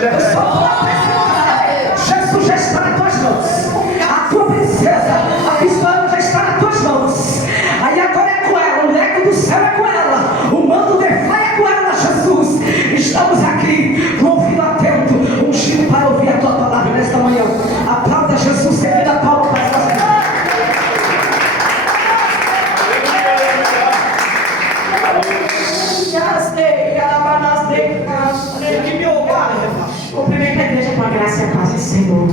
Eu só estou apresentando. Jesus já está nas tuas mãos. A tua princesa, a pistola já está nas tuas mãos. Aí agora é com ela, o leque do céu é com ela, o mando de fé é com ela, Jesus. Estamos aqui com o ouvido atento, ungido para ouvir a tua palavra nesta manhã. Aplauda Jesus, seguida a palma para nós. Cumprimento a igreja com a graça e a paz do Senhor.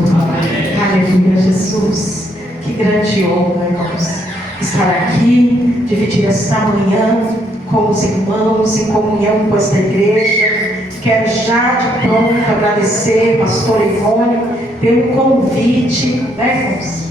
Aleluia, Jesus. Que grande honra, irmãos, estar aqui, dividir esta manhã com os irmãos, em comunhão com esta igreja. Quero já de pronto agradecer, pastor Ivone, pelo convite, né, irmãos?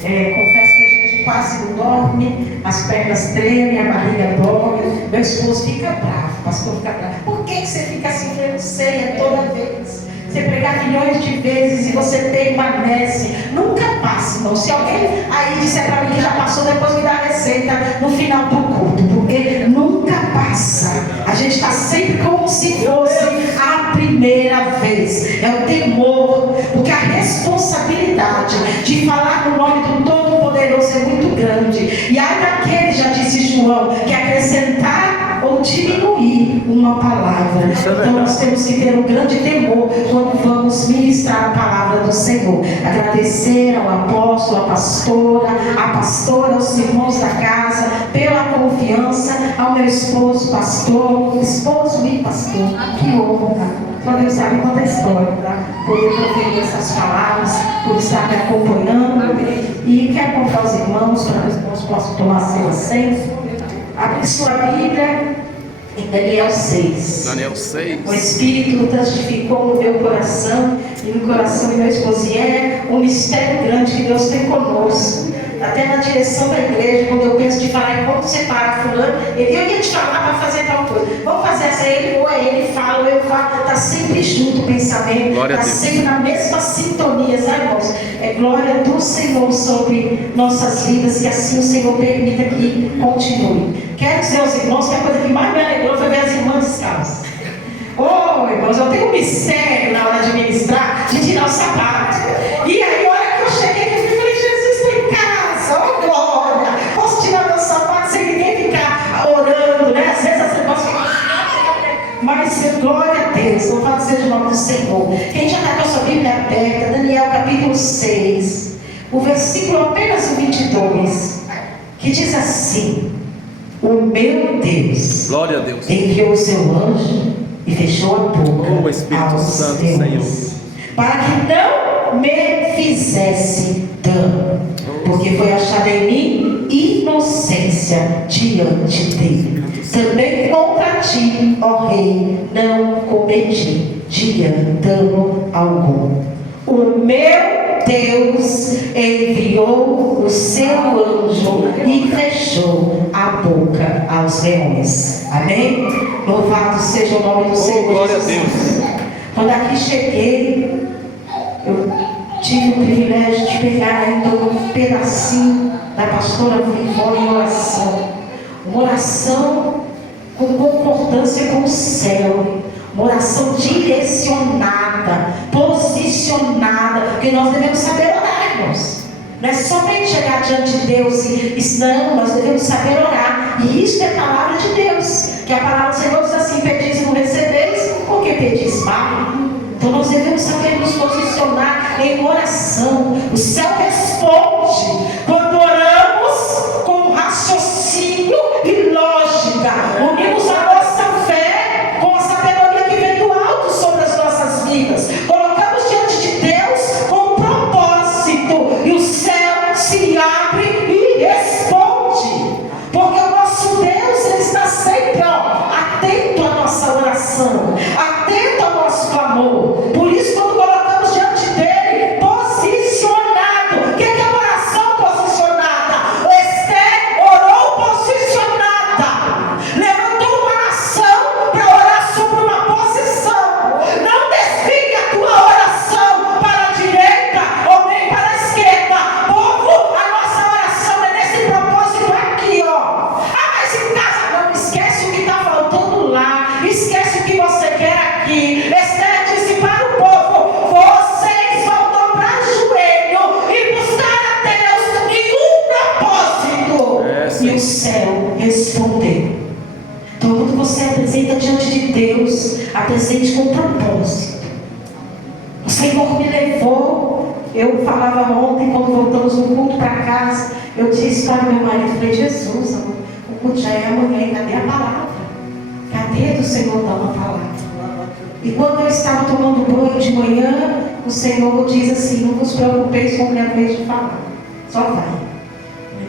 Confesso que a gente quase não dorme, as pernas tremem, a barriga dói. Meu esposo fica bravo, o pastor fica bravo. Por que você fica assim? Eu não sei, é toda vez. Você pregar milhões de vezes e você permanece. Nunca passa, irmão. Se alguém aí disser para mim que já passou, depois me dá a receita no final do culto. Porque nunca passa. A gente está sempre como se fosse a primeira vez. É o temor, porque a responsabilidade de falar no nome do Todo-Poderoso é muito grande. E há daquele, já disse João, que acrescentar ou diminuir uma palavra. Então nós temos que ter um grande temor quando vamos ministrar a palavra do Senhor. Agradecer ao apóstolo, à pastora, aos irmãos da casa pela confiança, ao meu esposo, pastor, esposo e pastor. Que honra, só Deus sabe quanta história, tá? Poder proferir essas palavras, por estar me acompanhando. E quero convidar os irmãos para que os irmãos possam tomar seu assento. Abre sua Bíblia em Daniel 6. Daniel 6. O Espírito testificou no meu coração e no coração do meu esposo. E é um mistério grande que Deus tem conosco. Até na direção da igreja, quando eu penso de falar, vamos separar fulano, eu ia te falar para fazer tal coisa. Vamos fazer essa, ele ou é ele fala, ou eu falo, está sempre junto o pensamento, está sempre na mesma sintonia, sabe, irmãos? É glória do Senhor sobre nossas vidas, que assim o Senhor permita que continue. Quero dizer aos irmãos que a coisa que mais me alegrou foi ver as irmãs descalças. Oh, irmãos, eu tenho um mistério na hora de ministrar, de tirar o sapato. E aí, a hora que eu cheguei aqui, eu falei, Jesus, estou em casa, oh glória, posso tirar meu sapato sem ninguém ficar orando, né? Às vezes você pode falar, mas glória a Deus, louvado seja o nome do Senhor. Quem já está com a sua Bíblia aberta, Daniel capítulo 6, o versículo apenas o 22, que diz assim: o meu Deus, glória a Deus, enviou o seu anjo e fechou a boca o Espírito aos Santo, Senhor, para que não me fizesse dano, porque foi achada em mim inocência diante dele. Também contra ti, ó rei, não cometi dano algum. O meu Deus enviou o seu anjo e fechou a boca aos leões. Amém? Louvado seja o nome do Senhor. Glória a Deus. Quando aqui cheguei, eu tive o privilégio de pegar ainda um pedacinho da pastora Ivone em oração. Uma oração com concordância com o céu. Uma oração direcionada, posicionada, porque nós devemos saber orar, irmãos. Não é somente chegar diante de Deus e não, nós devemos saber orar. E isso é palavra de Deus. Que a palavra do Senhor diz assim: pedis e não recebeis, porque pedis mal. Então nós devemos saber nos posicionar em oração. O céu responde quando oramos com raciocínio e lógica. Unimos a nossa fé com a sabedoria que vem do alto sobre as nossas vidas. Colocamos diante de Deus com propósito. E o céu se abre e responde. Porque o nosso Deus, Ele está sempre atento à nossa oração, atento ao nosso clamor. Por isso, quando colocamos diante dele, posicionado. O que é uma oração posicionada? Esther orou posicionada. Levantou uma oração para orar sobre uma posição. Não desvie a tua oração para a direita ou nem para a esquerda. Povo, a nossa oração é nesse propósito aqui, ó. Ah, mas em casa não, esquece o que está faltando lá. Esquece o que você quer aqui. Esther disse para o povo: apresenta diante de Deus, apresente com propósito. O Senhor me levou. Eu falava ontem, quando voltamos no culto para casa, eu disse para meu marido, falei, Jesus, amor, o culto já é amanhã, e cadê a palavra? Cadê do Senhor dar uma palavra? E quando eu estava tomando banho de manhã, o Senhor diz assim, não vos preocupeis com o que é vez de falar, só vai.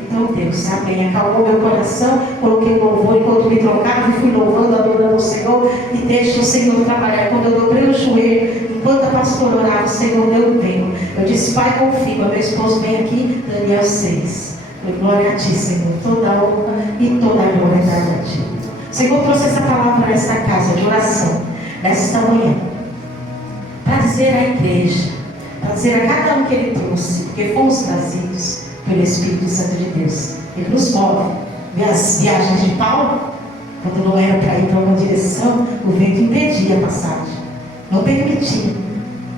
Então Deus, amém, acalmou meu coração, coloquei louvor, enquanto me trocava e fui louvando, adorando o Senhor, e deixo o Senhor trabalhar. Quando eu dobrei o joelho, enquanto a pastora orava, o Senhor deu o tempo. Eu disse, Pai, confirma, meu esposo vem aqui, Daniel 6. Falei, glória a Ti, Senhor, toda a honra e toda a glória dada a Ti. O Senhor trouxe essa palavra nesta casa de oração, nesta manhã, para dizer à igreja, para dizer a cada um que Ele trouxe, porque fomos trazidos pelo Espírito Santo de Deus. Ele nos move. Vê as viagens de Paulo, quando não era para ir para uma direção, o vento impedia a passagem, não permitia.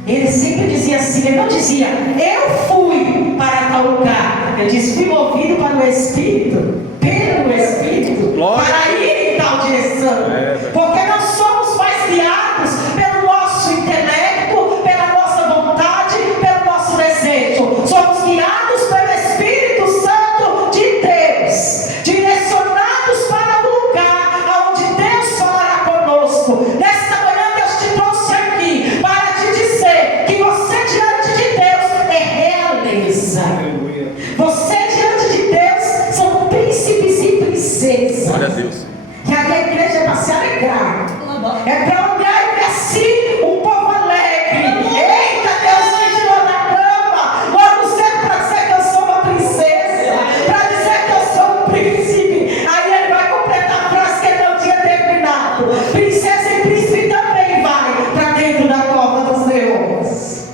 Ele sempre dizia assim, ele não dizia, eu fui para tal lugar. Ele disse, fui movido para o Espírito, pelo Espírito, para ir em tal direção. Porque nós somos mais guiados pelo nosso intelecto, pela nossa vontade, pelo nosso desejo. Somos guiados pelo Espírito Santo de Deus, direcionados para o lugar onde Deus falará conosco. Nesta manhã Deus te trouxe aqui para te dizer que você diante de Deus é realeza. Você diante de Deus são príncipes e princesas. Glória a Deus. Que a igreja é para se alegrar, é para olhar e ver assim um povo alegre. Eita, Deus me tirou da cama logo cedo para dizer que eu sou uma princesa, para dizer que eu sou um príncipe. Aí ele vai completar a frase que ele não tinha terminado. Princesa e príncipe também vai para dentro da cova dos leões.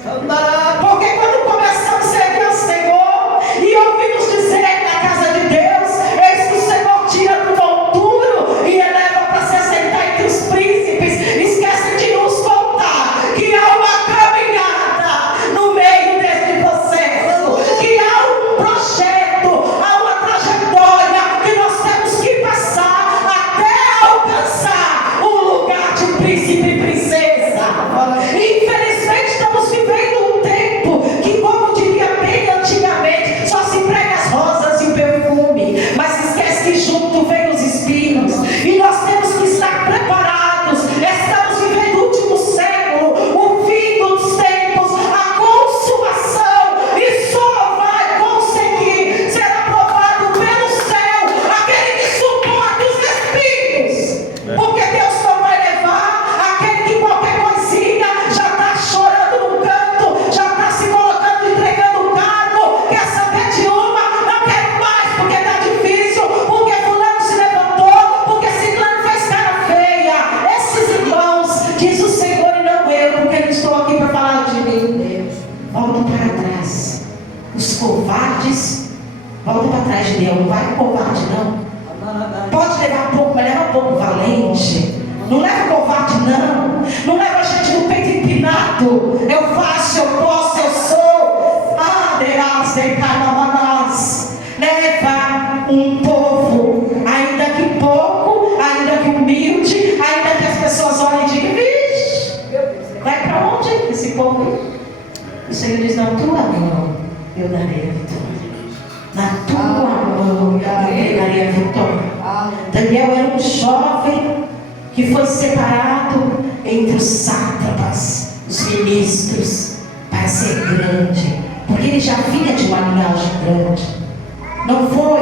Porque quando começamos a servir ao Senhor e ouvimos dizer na casa de Deus, eis que o Senhor tira do monturo e eleva para se assentar entre os príncipes, esquece de nos contar que há uma caminhada no meio deste processo, que há um projeto, há uma trajetória que nós temos que passar até alcançar o lugar de príncipe e princesa. Infelizmente estamos vivendo um tempo que, como diria bem antigamente, só se prega as rosas e o perfume, mas esquece que junto vem os espinhos, e nós temos que estar preparados. Estamos vivendo o último século, o fim dos tempos, a consumação, e só vai conseguir ser aprovado pelo céu aquele que suporta os espinhos, porque Deus não vai levar aquele que qualquer coisinha já está chorando no canto, já está se colocando, entregando o cargo, quer saber de uma, não quero mais porque está difícil, porque fulano se levantou, porque ciclano fez cara feia. Esses irmãos, diz o Senhor e não eu, porque não estou aqui para falar de mim. Volta para trás. Os covardes voltam para trás de Deus. Não vai com covarde não. Pode levar pouco, mas leva pouco valente. Não leva covarde não. Não leva gente no peito empinado. Eu faço, eu posso, eu sou. Leva um povo, ainda que pouco, ainda que humilde, ainda que as pessoas olhem e digam, vixe, vai para onde esse povo? O Senhor diz, na tua mão eu darei a vitória. Na tua mão eu darei a vitória. Daniel era um jovem que foi separado entre os sátrapas, os ministros, para ser grande, porque ele já vinha de uma linhagem grande. Não foi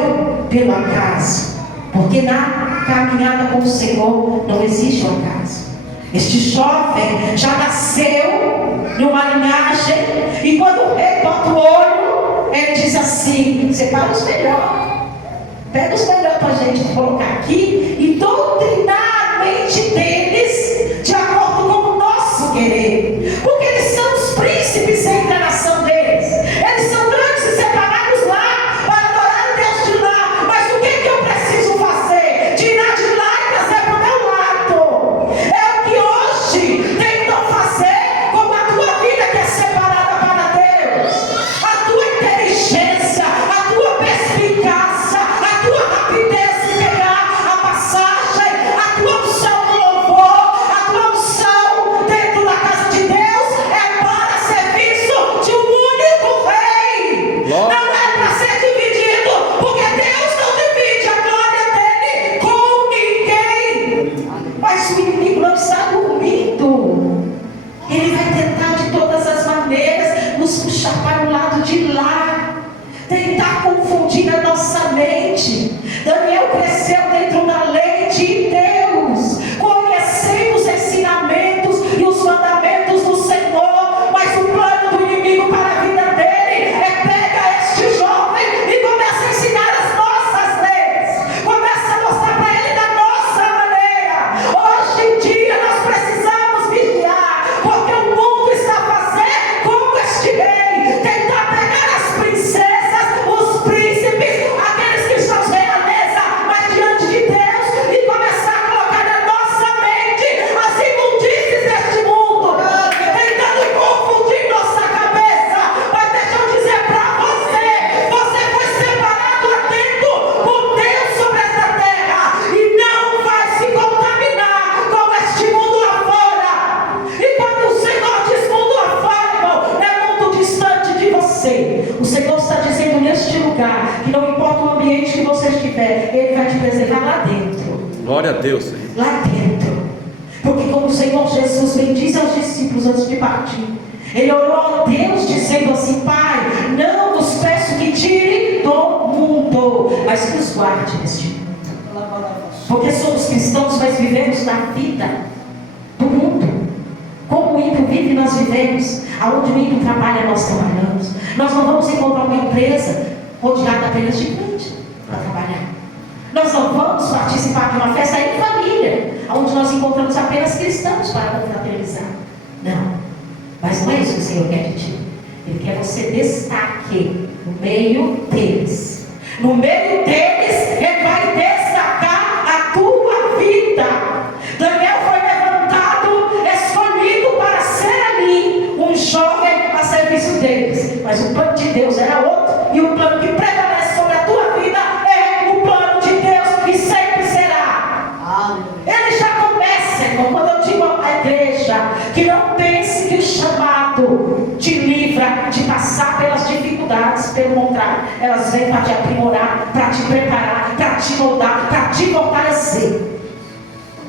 pelo acaso, porque na caminhada com o Senhor não existe o acaso. Este jovem já nasceu de uma linhagem, e quando o rei bota o olho, ele diz assim, separa os melhores, pega os melhores para a gente colocar aqui e doutrinar a mente deles de acordo com o nosso querer, porque eles são os príncipes entre a nação deles, eles são grandes e separados lá para adorar o Deus de lá. Mas o que eu preciso fazer? Tirar de lá e trazer para o meu lado. É o que hoje tentam fazer com a tua vida que é separada para Deus. A tua inteligência, a tua perspicácia, a tua rapidez de pegar a passagem, a Glória a Deus, Senhor. Lá dentro. Porque como o Senhor Jesus bendiz aos discípulos antes de partir, Ele orou a Deus dizendo assim: Pai, não vos peço que tire do mundo, mas que os guarde neste mundo. Porque somos cristãos, mas vivemos na vida do mundo. Como o ímpio vive, nós vivemos. Aonde o ímpio trabalha, nós trabalhamos. Nós não vamos encontrar uma empresa rodeada apenas de crente para trabalhar. Nós não vamos participar de uma festa em família, onde nós encontramos apenas cristãos para confraternizar. Não. Mas não é isso que o Senhor quer de ti. Ele quer você destaque no meio deles. No meio deles, Ele vai destacar a tua vida. Daniel foi levantado, escolhido para ser ali um jovem a serviço deles. Mas o plano de Deus era outro, e o plano que prevalece sobre a tua vida é o plano de Deus, e sempre será. Ele já começa, irmão, quando eu digo à igreja que não pense que o chamado te livra de passar pelas dificuldades. Pelo contrário, elas vêm para te aprimorar, para te preparar, para te moldar, para te fortalecer.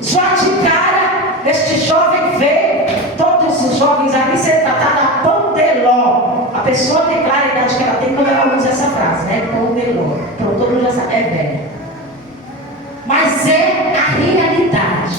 Já de cara, este jovem vê todos os jovens ali ser tratados a pandeló. A pessoa declara a idade que ela tem quando ela usa essa frase, né? Pandeló. Então todo mundo já sabe, é velha. Mas é a realidade.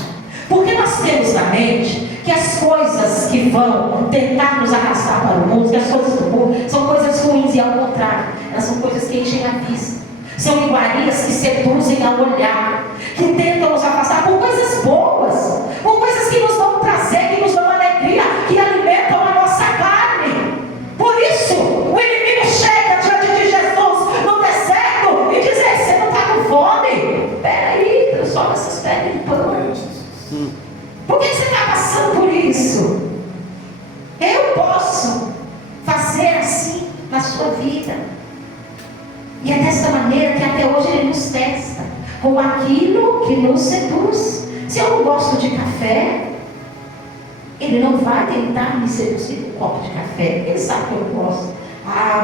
Porque nós temos na mente que as coisas que vão tentar nos arrastar para o mundo, que as coisas do mundo são coisas ruins, e ao contrário, elas são coisas que enchem a vista. São iguarias que seduzem ao olhar, que tentam nos afastar por coisas boas, por coisas que nos dão prazer, que nos dão alegria, que alimentam a nossa carne. Por isso, o inimigo chega diante de Jesus no deserto e diz: você não está com fome? Peraí, transforma essas pedras em pão. Por que você está passando por isso? Eu posso fazer assim na sua vida. E é dessa maneira que até hoje Ele nos testa, com aquilo que nos seduz. Se eu não gosto de café, Ele não vai tentar me seduzir com um copo de café. Ele sabe que eu gosto.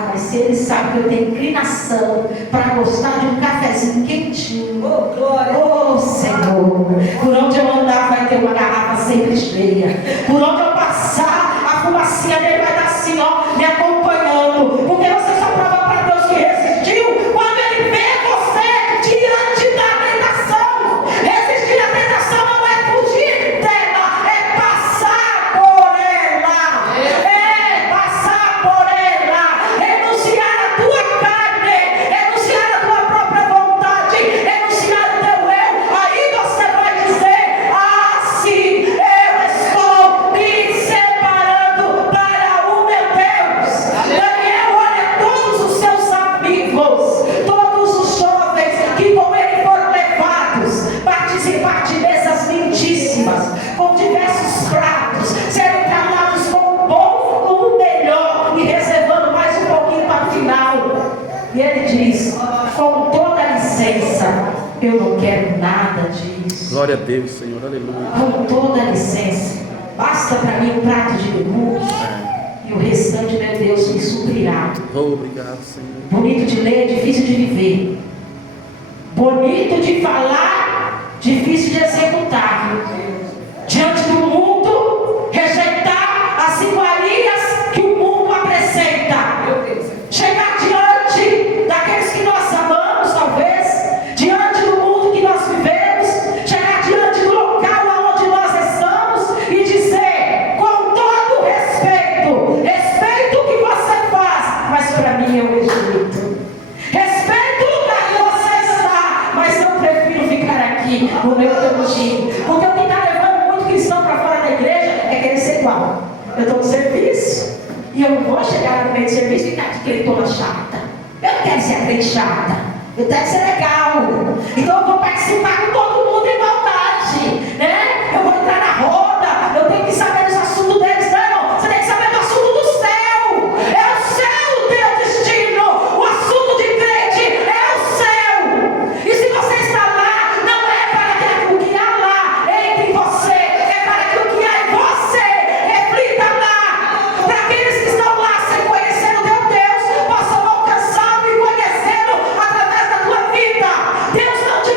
Mas se Ele sabe que eu tenho inclinação para gostar de um cafezinho quentinho, oh Senhor, por onde eu andar vai ter uma garrafa sempre cheia. Por onde eu passar, a fumacinha dele vai estar assim, ó, me acompanhando. Porque você só prova para Deus que resistiu quando Ele vê você diante da tentação. Resistir à tentação não é fugir dela, é passar por ela. É passar por ela. Renunciar à tua carne, renunciar à tua própria vontade, renunciar ao teu eu. Aí você vai dizer: sim, eu estou me separando para o meu Deus. Daniel olha todos os seus amigos, todos os jovens que com ele foram levados, participar de mesas lindíssimas, com diversos pratos, serem tratados com o bom, com o melhor, e reservando mais um pouquinho para o final. E ele diz: com toda licença, eu não quero nada disso. Glória a Deus, Senhor. Aleluia. Com toda licença, basta para mim um prato de legumes, e o restante, meu Deus, me suprirá. Obrigado, Senhor. Bonito de ler, difícil de viver. Bonito de falar, difícil de executar. Diante do mundo, rejeitar as iguarias que o mundo apresenta. Chegar diante daqueles que nós amamos, talvez, diante do mundo que nós vivemos, chegar diante do local onde nós estamos e dizer, com todo respeito, respeito o que você faz, mas para mim é o Egito. Respeito o lugar que você está, mas eu prefiro ficar aqui no meu cantinho. Porque o que está levando muito cristão para fora da igreja é querer ser igual. Eu estou no serviço e eu não vou chegar no meio do serviço e ficar de crentona chata. Eu não quero ser a crente chata, eu quero ser legal. Então eu vou participar com todo mundo em igualdade, né? Eu vou entrar na roda, eu tenho que saber dos assuntos deles. Não, irmão, você tem que saber do assunto do céu. É o céu o teu destino. O assunto de crente é o céu. E se você está lá, não é para aquilo que há lá entre você, é para aquilo que há em você. Reflita lá, para aqueles que estão lá sem conhecer o teu Deus, possam alcançá-lo e conhecê-lo através da tua vida. Deus não te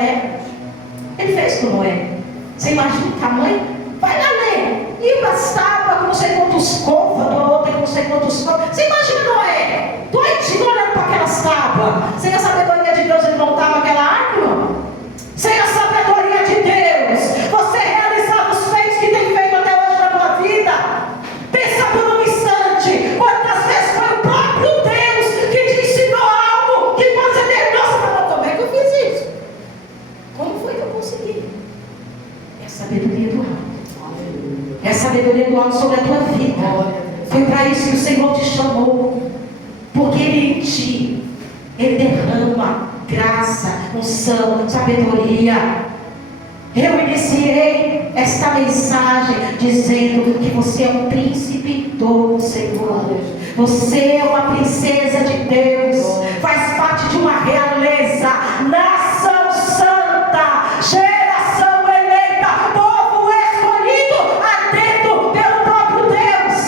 Noé. Ele fez com Noé. Você imagina o tamanho? Vai lá ler. E bastava com não sei quantos côvados, a outra com não sei quantos côvados. Você imagina Noé, doidinho olhando para aquelas tábuas. Sem a sabedoria de Deus, ele montava aquela arca, irmão. Sem a sabedoria de Deus, você realizava os feitos que tem feito até hoje na tua vida. Pensa por um instante, quantas vezes foi o próprio Deus que te ensinou algo que você terminou. Você falou, como é que eu fiz isso? Como foi que eu consegui? É a sabedoria do alto. É a sabedoria do alto sobre a tua vida. Foi para isso que o Senhor te chamou. Porque Ele em ti, Ele derrama graça, unção, sabedoria. Eu iniciei esta mensagem dizendo que você é um príncipe do Senhor. Você é uma princesa de Deus. Faz parte de uma realeza, nação santa, geração eleita, povo escolhido a dedo pelo próprio Deus.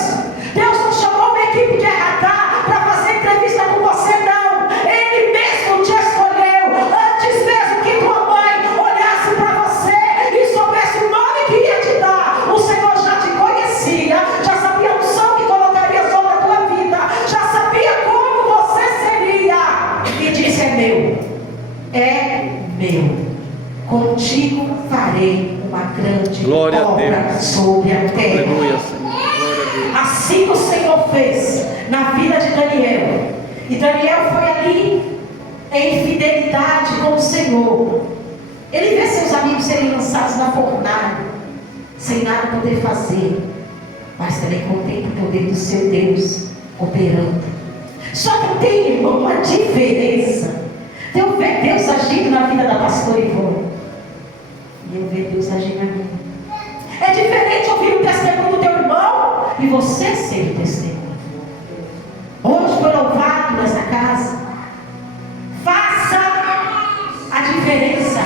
Deus não chamou uma equipe de RH para fazer entrevista com você, não. Ele mesmo te escolheu antes mesmo que tua mãe olhasse para você e soubesse o nome que ia te dar. O Senhor já te conhecia, já sabia a unção que colocaria sobre a tua vida, já sabia como você seria e disse: é meu, é meu. Contigo farei uma grande Glória obra sobre a terra. Aleluia, Senhor. Glória a Deus. Assim o Senhor fez na vida de Daniel. E Daniel foi ali em fidelidade com o Senhor. Ele vê seus amigos serem lançados na fornalha, sem nada poder fazer, mas também contempla o poder do seu Deus operando. Só que tem, irmão, uma diferença. Eu ver Deus agindo na vida da pastora Ivone e eu ver Deus agindo na minha. É diferente ouvir o testemunho do teu irmão e você ser o testemunho. Hoje foi louvado nessa casa. Faça a diferença.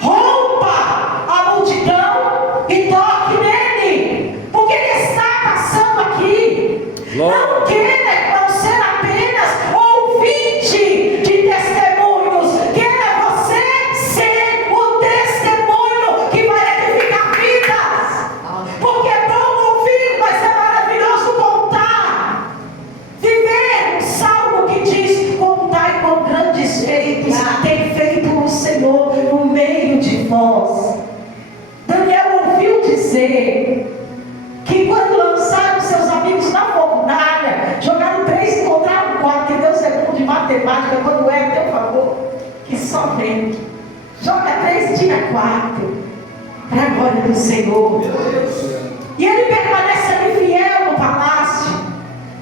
Rompa a multidão e toque nele, porque ele está passando aqui. Glória. Não queira, irmão, ser apenas ouvinte de testemunhos. Queira você ser o testemunho que vai edificar vidas. Porque é bom ouvir, mas é maravilhoso contar. Viver um salmo que diz: contai com grandes feitos tem feito o Senhor no meio de vós. Daniel ouviu dizer que quando lançaram seus amigos na fornalha, jogaram 3 e encontraram 4, que Deus é bom de matemática, quando é a teu favor, que só vem. Joga 3 e tira 4, para a glória do Senhor. E ele permanece ali fiel no palácio.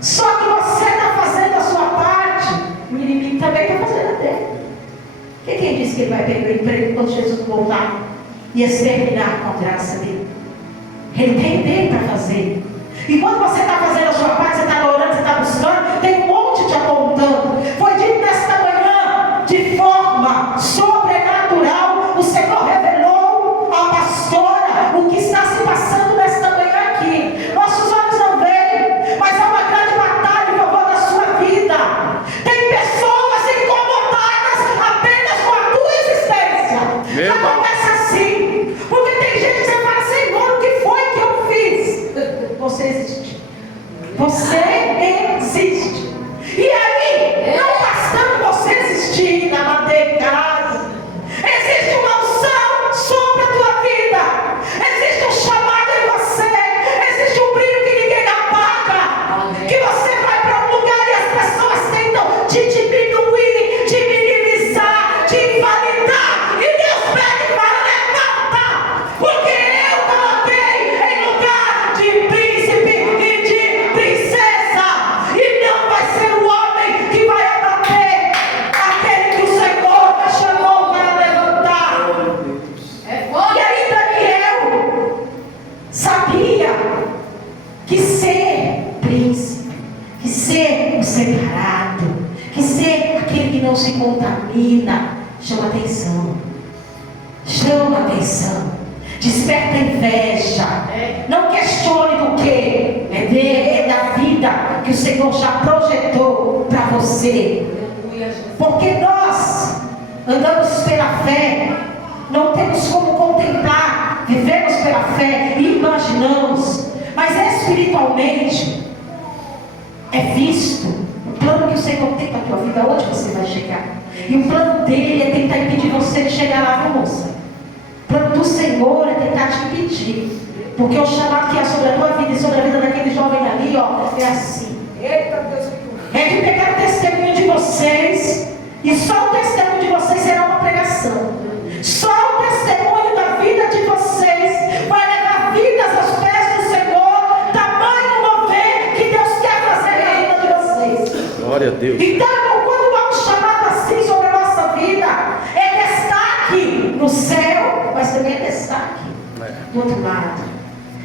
Só que você está fazendo a sua parte, o inimigo também está fazendo a dele. Porque quem disse que ele vai perder o emprego quando Jesus voltar e exterminar com a graça dele? Ele tem dele para fazer. E quando você está fazendo a sua parte, você está orando, você está buscando, tem um monte te apontando. Foi dito nesta manhã, de forma sobrenatural, o Senhor revelou à pastora o que está se passando nesta manhã aqui. Nossos olhos não veem, mas há uma grande batalha em favor da sua vida. Tem pessoas incomodadas apenas com a tua existência. Já começa assim, porque tem gente que você fala: Senhor, o que foi que eu fiz? Você existe. Você existe. E aí, não bastando você existir na madeira em casa, existe uma unção sobre a tua vida. Existe um chamado em você. Existe um brilho que ninguém apaga. Que você vai para um lugar e as pessoas tentam te diminuir, te minimizar, te invalidar. E Deus pede para levantar. Porque eu coloquei em lugar de príncipe e de princesa. E não vai ser o homem que vai abater aquele que o Senhor chamou para levantar. E aí Daniel sabia que ser príncipe, que ser o separado, que ser aquele que não se contamina, chama atenção. Chama atenção. Desperta inveja. Não questione do que. É da vida que o Senhor já projetou para você. Porque nós andamos pela fé não temos como contemplar, vivemos pela fé e imaginamos, mas espiritualmente é visto o plano que o Senhor tem para a tua vida, onde você vai chegar. E o plano dele é tentar impedir você de chegar lá, viu, moça? O plano do Senhor é tentar te impedir. Porque o chamado que há sobre a tua vida e sobre a vida daquele jovem ali, ó, é assim. É de pegar o testemunho de vocês, e só o testemunho de vocês será uma pregação. Só o testemunho da vida de vocês vai levar vidas aos pés do Senhor. Tamanho mover que Deus quer fazer na vida de vocês. Glória a Deus. Então, quando há um chamado assim sobre a nossa vida, é destaque no céu, mas também é destaque do outro lado.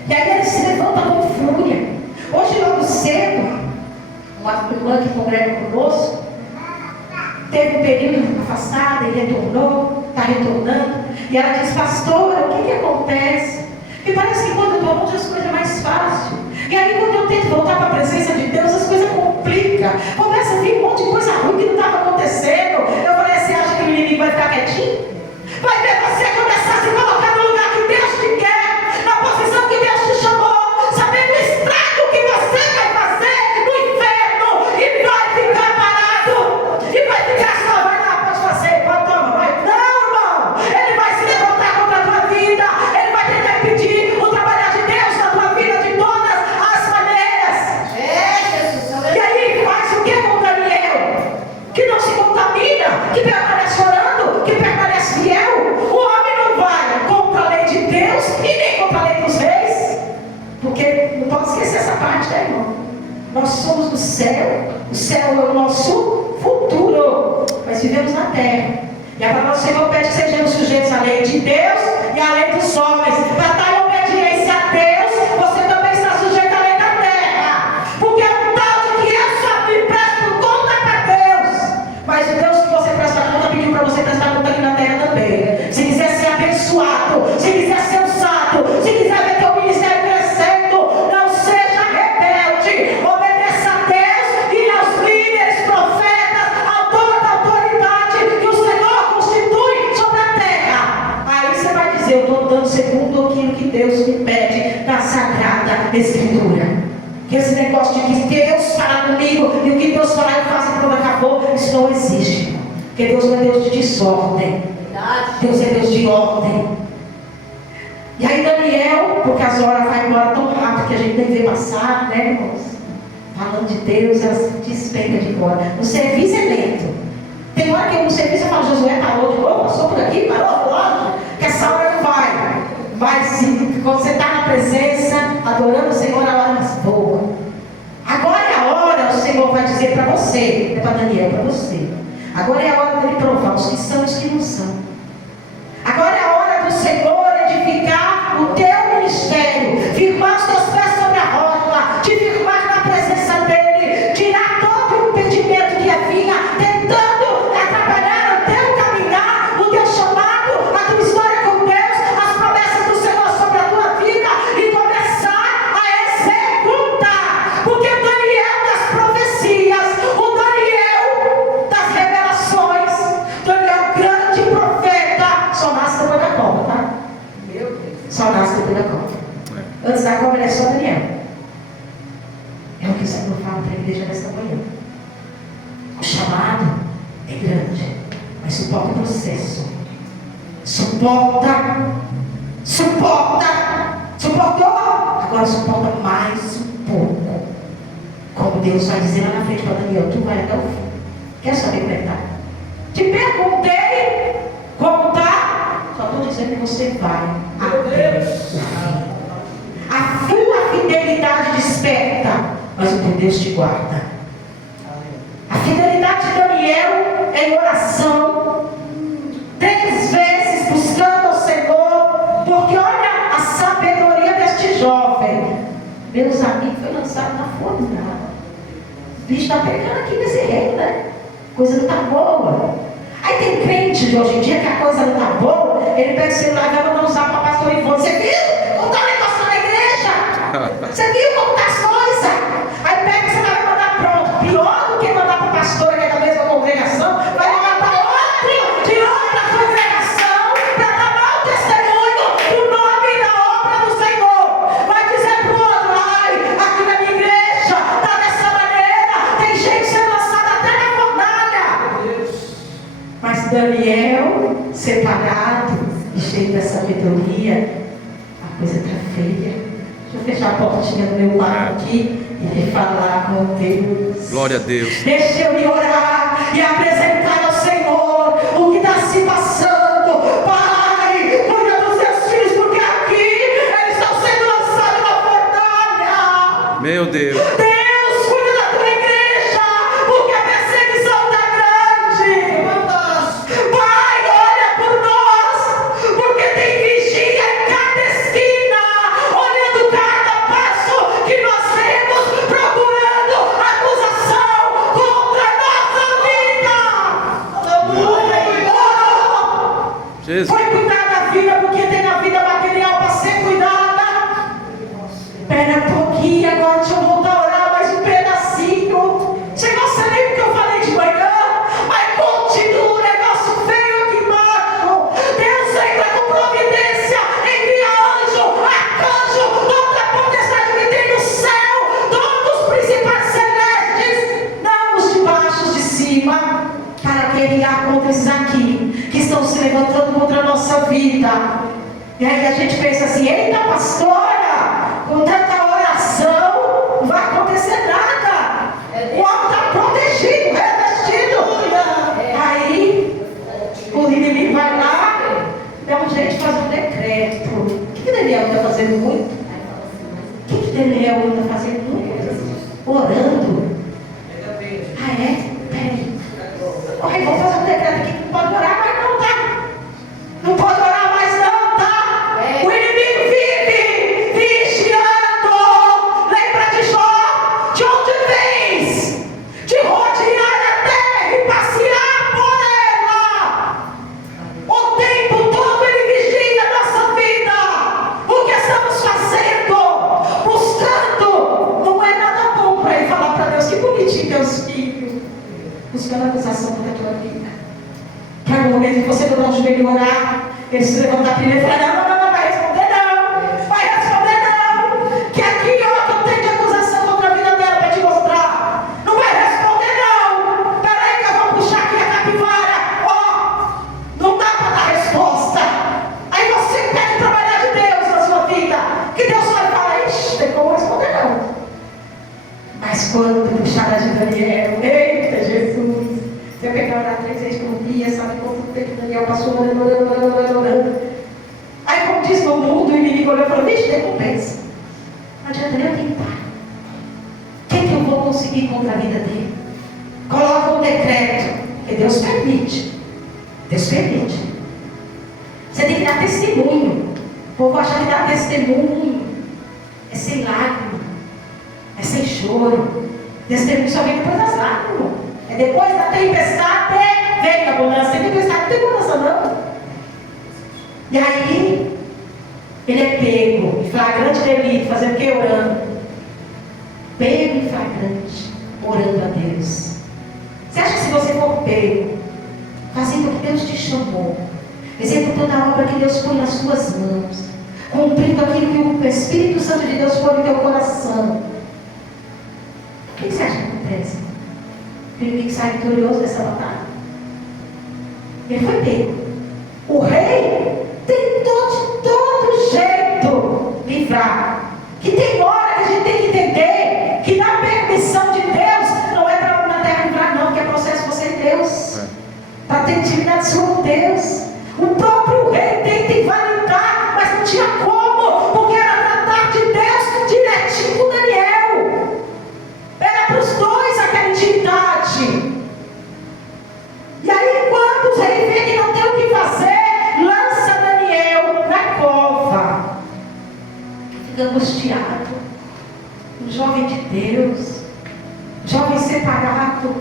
E aí ele se levanta com fúria. Hoje, logo cedo, uma irmã que congrega conosco teve um período afastada e retornou, está retornando. E ela diz: pastora, o que acontece? Me parece que quando eu estou longe as coisas é mais fácil. E aí quando eu tento voltar para a presença de Deus, as coisas complicam. Começa a vir um monte de coisa ruim que não estava acontecendo. Eu falei: você acha que o inimigo vai ficar quietinho? Vai ver você começar a se colocar no lugar que Deus te quer, na posição que Deus te chamou, sabendo o estrago que você vai fazer no inferno, e vai ficar parado, e vai ficar só, vai lá, pode fazer, pode tomar, vai. Não, irmão, ele vai se levantar contra a tua vida, ele vai tentar impedir o trabalhar de Deus na tua vida de todas as maneiras. E aí faz o que com Daniel? Que não se contamina, que permanece orando, que permanece fiel. O homem não vai contra a lei de Deus e nem contra a lei dos reis, porque não pode esquecer essa parte, né, irmão? Nós somos do céu, o céu é o nosso futuro, mas vivemos na terra. E a palavra do Senhor pede que sejamos sujeitos à lei de Deus e à lei dos homens. Para estar em obediência a Deus, você também está sujeito à lei da terra, porque é um tal de que eu só me presto conta para Deus, mas o Deus que você presta conta pediu para você prestar conta aqui na terra também. Se quiser ser abençoado, se quiser ser usado, se quiser ver teu ministério crescendo, não seja rebelde, obedeça a Deus e aos líderes, profetas, a toda a autoridade que o Senhor constitui sobre a terra. Aí você vai dizer: eu estou dando segundo aquilo que Deus me pede na Sagrada Escritura. Que esse negócio de que Deus fala comigo e o que Deus fala eu faço e pronto, acabou, isso não existe. Porque Deus não é Deus de desordem, Deus é Deus de ordem. E aí Daniel, porque as horas vão embora tão rápido que a gente nem vê passar, né, irmãos? Falando de Deus, ela se despenca de embora. O serviço é lento. Tem hora que no serviço eu falo: Josué parou de novo, passou por aqui, parou, lógico, que essa hora não vai. Mas sim, quando você está na presença, adorando o Senhor, a hora mais boa. Agora é a hora, o Senhor vai dizer para você, é para Daniel, para você. Agora é a hora dele provar os que são e os que não são. Agora é a hora do Senhor edificar o teu ministério, firmar os teus pés sobre a rocha, te firmar na presença dele, tirar todo o impedimento que vinha tentando atrapalhar o teu caminhar, o teu chamado, a tua história com Deus, as promessas do Senhor sobre a tua vida, e começar a executar. Porque o Daniel das profecias, o Daniel das revelações, Daniel grande profeta, só nasce depois da cobra, tá? Só nasce depois da cobra. Antes da cobra é só Daniel. É o que o Senhor fala para a igreja nesta manhã. O chamado é grande, mas suporta o processo. Suportou, agora suporta mais um pouco. Como Deus vai dizer lá na frente para Daniel: tu vai até o fim. Quer saber como é que está? Te perguntei como está, só estou dizendo que você vai até o fim. A tua fidelidade desperta, mas o teu Deus te guarda. A fidelidade de Daniel em oração, 3 vezes buscando ao Senhor, porque olha a sabedoria deste jovem. Meus amigos, foi lançado na fornalha. O bicho está pegando aqui nesse reino, né? Coisa não está boa. Aí tem crente de hoje em dia que a coisa não está boa, ele pega o celular e vai mandar usar para a pastora Ivone. Você viu como está o negócio na igreja? Você viu como está as coisas? Aí pega o celular e vai mandar pronto. Pior do que mandar para a pastora, que é da mesma congregação, vai mandar para outro de outra congregação, para dar Mas Daniel, separado e cheio da sabedoria, a coisa está feia. Deixa eu fechar a portinha do meu lado aqui e falar com Deus. Glória a Deus. Deixa eu me orar e apresentar ao Senhor o que está se passando. Pai, cuida dos teus filhos, porque aqui eles estão sendo lançados na fornalha. Meu Deus. Deus, cuida da tua igreja, porque a perseguição está grande. Pai, olha por nós, porque tem vigia em cada esquina, olhando cada passo que nós temos, procurando acusação contra a nossa vida. Aleluia! Jesus. Foi cuidar da vida, porque tem a vida material para ser cuidada. Espera um pouquinho, agora deixa eu voltar a orar mais um pedacinho. Você não nem o que eu falei de manhã, mas continua o negócio feio aqui embaixo. Deus entra com providência, envia anjo, arcanjo, toda a potestade que tem no céu, todos os principais celestes, não os de baixo, os de cima, para guerrear contra esses aqui, que estão se levantando contra a nossa vida. E aí a gente pensa assim: eita, pastora, com tanta oração, não vai acontecer nada. O homem está protegido, revestido. Aí o inimigo vai lá, dá um jeito de fazer um decreto. O que Daniel está fazendo muito? O que Daniel está fazendo muito? Orando. Ah, é? Peraí. Olha, vou fazer um decreto aqui que não pode orar mais não, tá? Não pode orar mais não, tá? O inimigo vive vigiando. Lembra de Jó? De onde vens? De rodear a terra e passear por ela. O tempo todo ele vigia a nossa vida. O que estamos fazendo? Buscando. Não é nada bom para ele falar para Deus: que bonitinho teus filhos. Buscando acusação contra a tua vida. Que é o momento que você dobrar o joelho e orar, ele se levantar primeiro e falar: não, vai responder não. Vai responder não. Que aqui, ó, que eu tenho de acusação contra a vida dela para te mostrar. Não vai responder não. Peraí que eu vou puxar aqui a capivara. Ó, não dá para dar resposta. Aí você pede trabalhar de Deus na sua vida, que Deus vai falar: ixi, tem como responder não. Mas quando puxar a de Daniel, eita Jesus, você pegar orar 3 vezes por dia, sabe quanto tempo Daniel passou orando. Aí, como diz no mundo, o inimigo olhou e falou: vixe, recompensa. Não adianta nem eu tentar. O que eu vou conseguir contra a vida dele? Coloca um decreto, que Deus permite. Deus permite. Você tem que dar testemunho. O povo acha que dar testemunho é sem lágrima, é sem choro. Testemunho só vem depois das lágrimas. É depois da tempestade vem a bonança. Sem tempestade não tem bonança não. E aí ele é pego em flagrante delito, fazendo o que? Orando. Pego em flagrante, orando a Deus. Você acha que se você for pego fazendo o que Deus te chamou, executando a obra que Deus põe nas suas mãos, cumprindo aquilo que o Espírito Santo de Deus põe no teu coração, o que você acha que acontece? O inimigo sai vitorioso dessa batalha. Ele foi pego. O rei tentou de todo jeito livrar. Que tem hora que a gente tem que entender que na permissão de Deus não é para na terra livrar não, que é processo você e Deus. Para ter intimidade sua com Deus. O próprio rei tenta invalidar, mas não tinha como, porque era tratar de Deus direitinho com Daniel. Era para os dois aquela intimidade. E aí quando ele vê que não tem o que fazer, lança Daniel na cova. Fica angustiado. Um jovem de Deus, um jovem separado,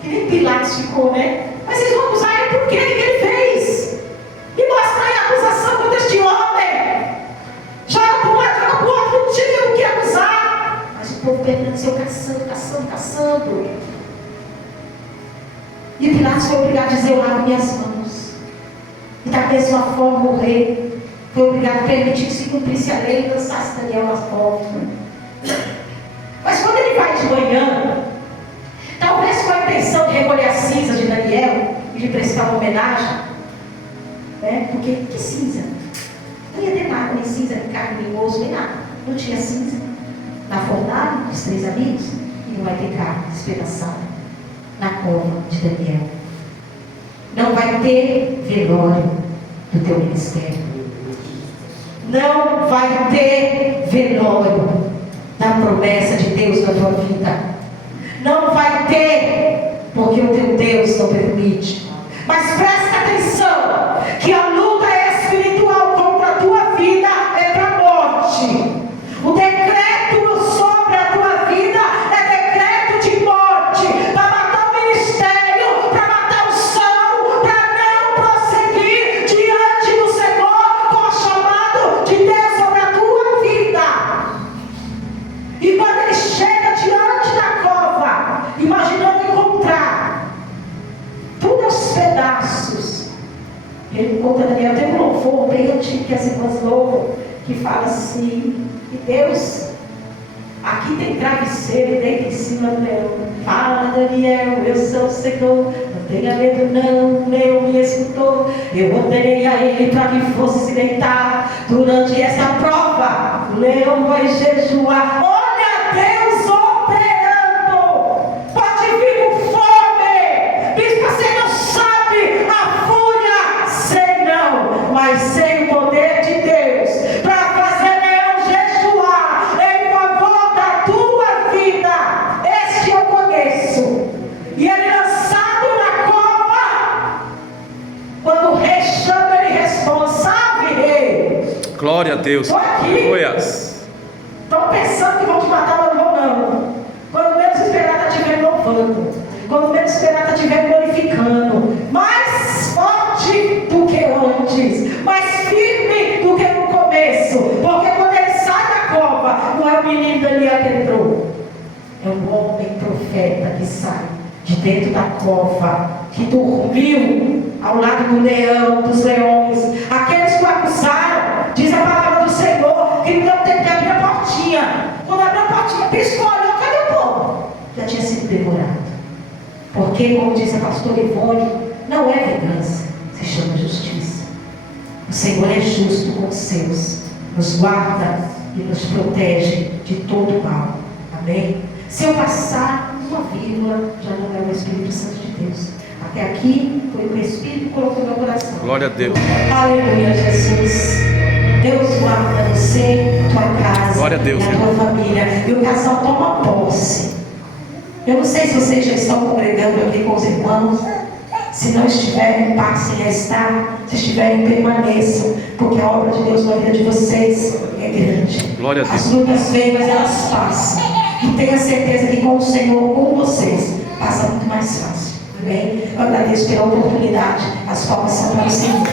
que nem Pilatos ficou, né? Mas vocês vão usar ele por quê? O que ele fez? E mostra aí a acusação contra este homem. Joga para um lado, joga para o outro, não tinha o que acusar. Mas o povo permaneceu caçando. E Pilatos foi obrigado a dizer: eu lavo minhas mãos. E da mesma forma o rei foi obrigado a permitir que se cumprisse a lei e lançasse Daniel nas portas. Mas quando ele vai de manhã, talvez com a intenção de recolher as cinzas de Daniel e de prestar uma homenagem homenagem, né? Porque que cinza? Não ia ter nada, nem cinza, nem carne, nem osso, nem nada. Não tinha cinza. Na fornalha, os 3 amigos, e não vai ter carne despedaçada. Na cova de Daniel. Não vai ter velório do teu ministério. Não vai ter velório da promessa de Deus na tua vida. Não vai ter, porque o teu Deus não permite. Mas presta atenção, que a luta espiritual contra a tua vida é para a morte. O decreto sobre a tua vida é decreto de morte, para matar o ministério, para matar o som, para não prosseguir diante do Senhor com o chamado de Deus sobre a tua vida. E quando ele chega diante da cova, imaginando encontrar tudo aos pedaços, ele conta, Daniel, tem um louvor bem antigo que as irmãs louvam, que fala assim: e Deus, aqui tem travesseiro e deita em cima do leão. Fala, Daniel, eu sou o Senhor, não tenha medo não, o leão me escutou. Eu ordenei a ele para que fosse se deitar durante essa prova. O leão vai jejuar. Olha Deus operando. Pode vir com fome. Diz, você não sabe a fúria, sei não, mas sei o poder de Deus para fazer leão jejuar em favor da tua vida. Este eu conheço. E ele lançado na cova, quando o rei chama, ele responde: salve, rei. Glória a Deus. Estou aqui. Aleluias. Estão pensando que vão te matar, mas não vão não. Quando menos esperar, está te vendo louvando. Quando menos esperar, está te vendo glorificando. Mais forte do que antes. Mais firme do que no começo. Porque quando ele sai da cova, não é o menino Daniel que entrou. É um homem profeta que sai de dentro da cova, que dormiu ao lado do leão, dos leões. Aqueles que o acusaram, diz a palavra do Senhor, que não deu tempo de abrir a portinha. Quando abriu a portinha, piscou, olhou, cadê o povo? Já tinha sido devorado. Porque, como diz a pastora Ivone, não é vingança, se chama justiça. O Senhor é justo com os seus, nos guarda e nos protege de todo mal. Amém? Se eu passar uma vírgula, já não é o Espírito Santo de Deus. Até aqui foi o que o Espírito colocou no meu coração. Glória a Deus. Aleluia, Jesus. Deus guarda você, tua casa, Glória a Deus, e a irmão. tua família. E o casal toma posse. Eu não sei se vocês já estão congregando aqui com os irmãos. Se não estiverem, passem a estar. Se estiverem, permaneçam. Porque a obra de Deus na vida de vocês é grande. Glória a Deus. As lutas vêm, mas elas passam. E tenha certeza que com o Senhor, com vocês, passa muito mais fácil. Amém? Eu agradeço pela oportunidade. As palmas são para o Senhor.